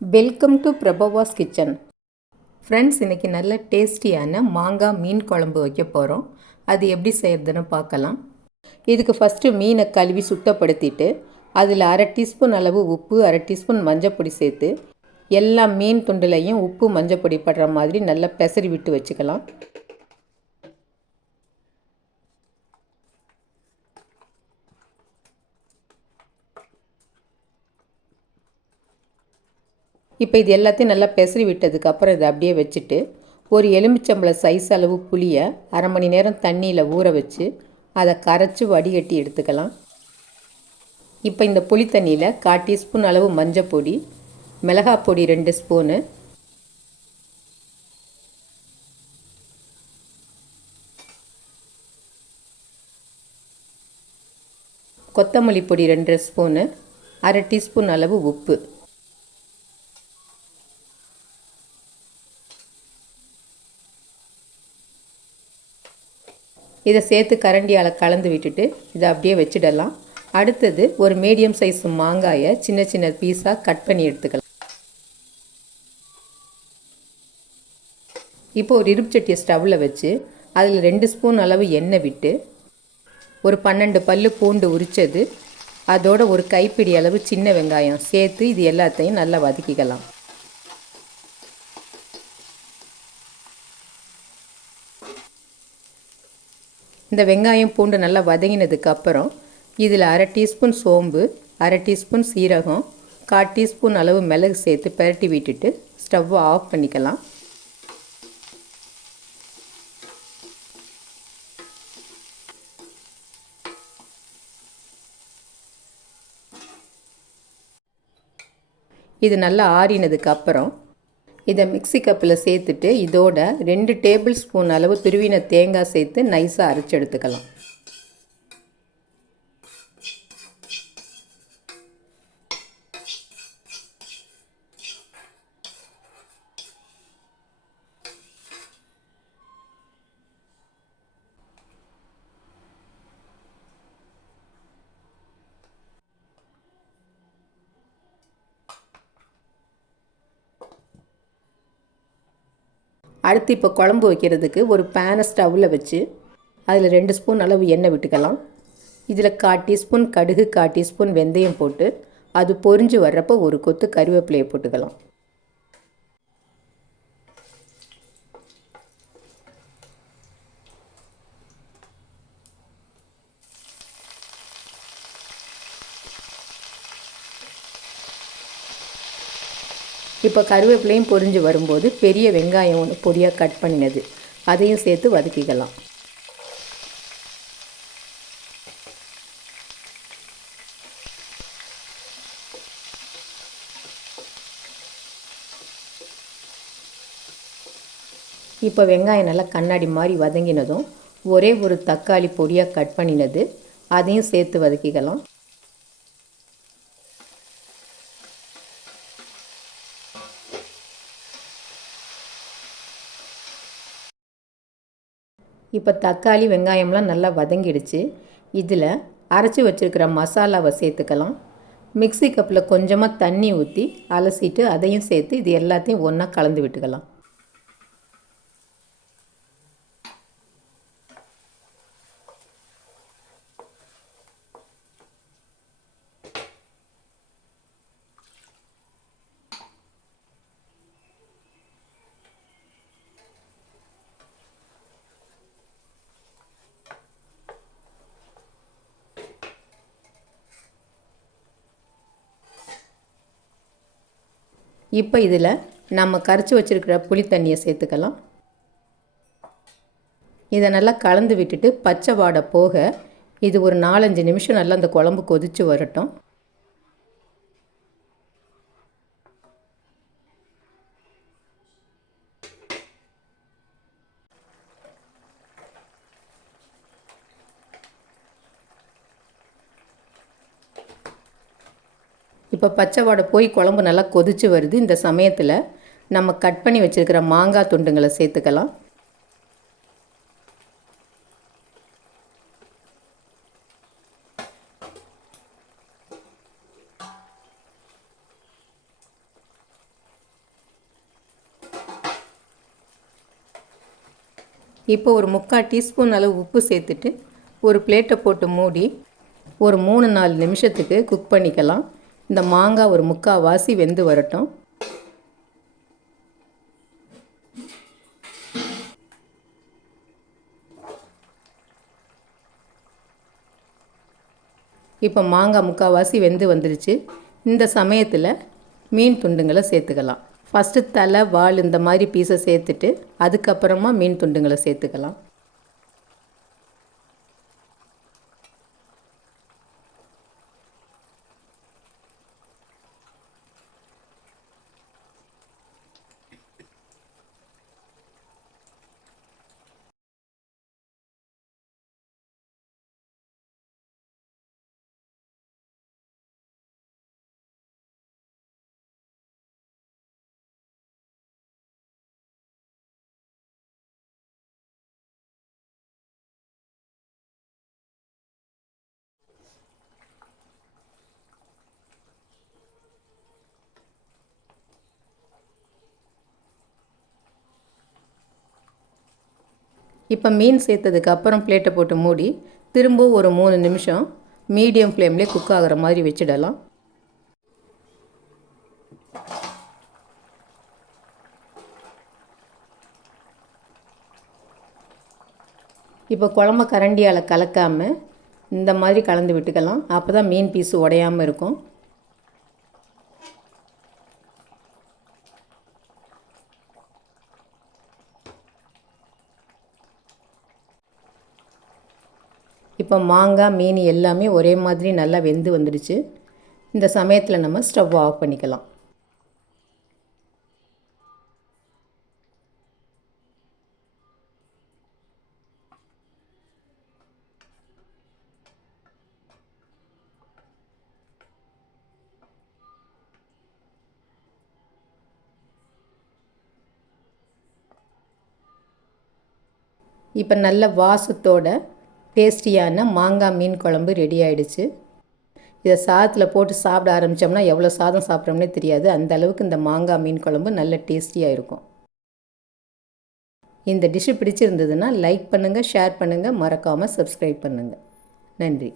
Welcome to Prabhavas kitchen. Friends, இன்றைக்கி நல்ல டேஸ்டியான மாங்காய் மீன் குழம்பு வைக்க போகிறோம். அது எப்படி செய்கிறதுன்னு பார்க்கலாம். இதுக்கு ஃபஸ்ட்டு மீனை கழுவி சுத்தப்படுத்திட்டு அதில் அரை டீஸ்பூன் அளவு உப்பு, அரை டீஸ்பூன் மஞ்சப்பொடி சேர்த்து எல்லா மீன் துண்டுலையும் உப்பு மஞ்சப்பொடி படுற மாதிரி நல்லா பெசரி விட்டு வச்சுக்கலாம். இப்போ இது எல்லாத்தையும் நல்லா பெசரி விட்டதுக்கப்புறம் இதை அப்படியே வச்சுட்டு ஒரு எலுமிச்சம்பழ சைஸ் அளவு புளியை அரை மணி நேரம் தண்ணியில் ஊற வச்சு அதை கரைச்சி வடிகட்டி எடுத்துக்கலாம். இப்போ இந்த புளி தண்ணியில் 1/4 டீஸ்பூன் அளவு மஞ்சப்பொடி, மிளகாய் பொடி 2 ஸ்பூனு, கொத்தமல்லி பொடி 2 ஸ்பூனு, அரை டீஸ்பூன் அளவு உப்பு, இதை சேர்த்து கரண்டியால் கலந்து விட்டுட்டு இதை அப்படியே வச்சிடலாம். அடுத்தது ஒரு மீடியம் சைஸ் மாங்காயை சின்ன சின்ன பீஸாக கட் பண்ணி எடுத்துக்கலாம். இப்போ ஒரு இருப்பு சட்டியை ஸ்டவ்வில் வச்சு அதில் 2 ஸ்பூன் அளவு எண்ணெய் விட்டு ஒரு 12 பல்லு பூண்டு உரித்தது, அதோட ஒரு கைப்பிடி அளவு சின்ன வெங்காயம் சேர்த்து இது எல்லாத்தையும் நல்லா வதக்கிக்கலாம். இந்த வெங்காயம் பூண்டு நல்லா வதங்கினதுக்கப்புறம் இதில் அரை டீஸ்பூன் சோம்பு, அரை டீஸ்பூன் சீரகம், 1/4 டீஸ்பூன் அளவு மிளகு சேர்த்து பெரட்டி விட்டுட்டு ஸ்டவ்வை ஆஃப் பண்ணிக்கலாம். இது நல்லா ஆறினதுக்கப்புறம் இதை மிக்ஸி கப்பில் சேர்த்துட்டு இதோட 2 டேபிள் ஸ்பூன் அளவு துருவின தேங்காய் சேர்த்து நைஸாக அரைச்சி எடுத்துக்கலாம். அடுத்து இப்போ குழம்பு வைக்கிறதுக்கு ஒரு பேனை ஸ்டவ்வில் வச்சு அதில் 2 ஸ்பூன் அளவு எண்ணெய் விட்டுக்கலாம். இதில் 1/4 டீஸ்பூன் கடுகு, 1/4 டீஸ்பூன் வெந்தயம் போட்டு அது பொரிஞ்சு வர்றப்போ ஒரு கொத்து கருவேப்பிலையை போட்டுக்கலாம். இப்போ கருவேப்பிலையும் பொரிஞ்சு வரும்போது பெரிய வெங்காயம் ஒன்று பொடியாக கட் பண்ணினது அதையும் சேர்த்து வதக்கிக்கலாம். இப்போ வெங்காயம் நல்லா கண்ணாடி மாதிரி வதங்கினதும் ஒரே ஒரு தக்காளி பொடியாக கட் பண்ணினது அதையும் சேர்த்து வதக்கிக்கலாம். இப்போ தக்காளி வெங்காயம்லாம் நல்லா வதங்கிடுச்சு. இதில் அரைச்சி வச்சுருக்கிற மசாலாவை சேர்த்துக்கலாம். மிக்ஸி கப்பில் கொஞ்சமாக தண்ணி ஊற்றி அலசிட்டு அதையும் சேர்த்து இது எல்லாத்தையும் ஒன்றா கலந்து விட்டுக்கலாம். இப்போ இதில் நம்ம கரைச்சி வச்சுருக்கிற புளி தண்ணியை சேர்த்துக்கலாம். இதை நல்லா கலந்து விட்டுட்டு பச்சை வாடை போக இது ஒரு 4-5 நிமிஷம் நல்லா அந்த குழம்பு கொதித்து வரட்டும். இப்போ பச்சை வாடை போய் குழம்பு நல்லா கொதித்து வருது. இந்த சமயத்தில் நம்ம கட் பண்ணி வச்சுருக்கிற மாங்காய் துண்டுங்களை சேர்த்துக்கலாம். இப்போ ஒரு 3/4 டீஸ்பூன் அளவு உப்பு சேர்த்துட்டு ஒரு பிளேட்டை போட்டு மூடி ஒரு 3-4 நிமிஷத்துக்கு குக் பண்ணிக்கலாம். இந்த மாங்காய் ஒரு 3/4 வாசி வெந்து வரட்டும். இப்போ மாங்காய் 3/4 வாசி வெந்து வந்துருச்சு. இந்த சமயத்தில் மீன் துண்டுங்களை சேர்த்துக்கலாம். ஃபஸ்ட்டு தலை வால் இந்த மாதிரி பீஸை சேர்த்துட்டு அதுக்கப்புறமா மீன் துண்டுங்களை சேர்த்துக்கலாம். இப்போ மீன் சேர்த்ததுக்கு அப்புறம் பிளேட்டை போட்டு மூடி திரும்ப ஒரு 3 நிமிஷம் மீடியம் ஃப்ளேம்லேயே குக் ஆகிற மாதிரி வச்சிடலாம். இப்போ குழம்ப கரண்டியால் கலக்காமல் இந்த மாதிரி கலந்து விட்டுக்கலாம். அப்போ தான் மீன் பீஸு உடையாமல் இருக்கும். இப்போ மாங்காய் மீன் எல்லாமே ஒரே மாதிரி நல்லா வெந்து வந்துடுச்சு. இந்த சமயத்தில் நம்ம ஸ்டவ் ஆஃப் பண்ணிக்கலாம். இப்போ நல்ல வாசத்தோட டேஸ்டியான மாங்காய் மீன் குழம்பு ரெடி ஆகிடுச்சு. இதை சாதத்தில் போட்டு சாப்பிட ஆரம்பித்தோம்னா எவ்வளோ சாதம் சாப்பிட்றோம்னே தெரியாது. அந்த அளவுக்கு இந்த மாங்காய் மீன் குழம்பு நல்ல டேஸ்டியாக இருக்கும். இந்த டிஷ்ஷு பிடிச்சிருந்ததுன்னா லைக் பண்ணுங்கள், ஷேர் பண்ணுங்கள், மறக்காமல் சப்ஸ்கிரைப் பண்ணுங்கள். நன்றி.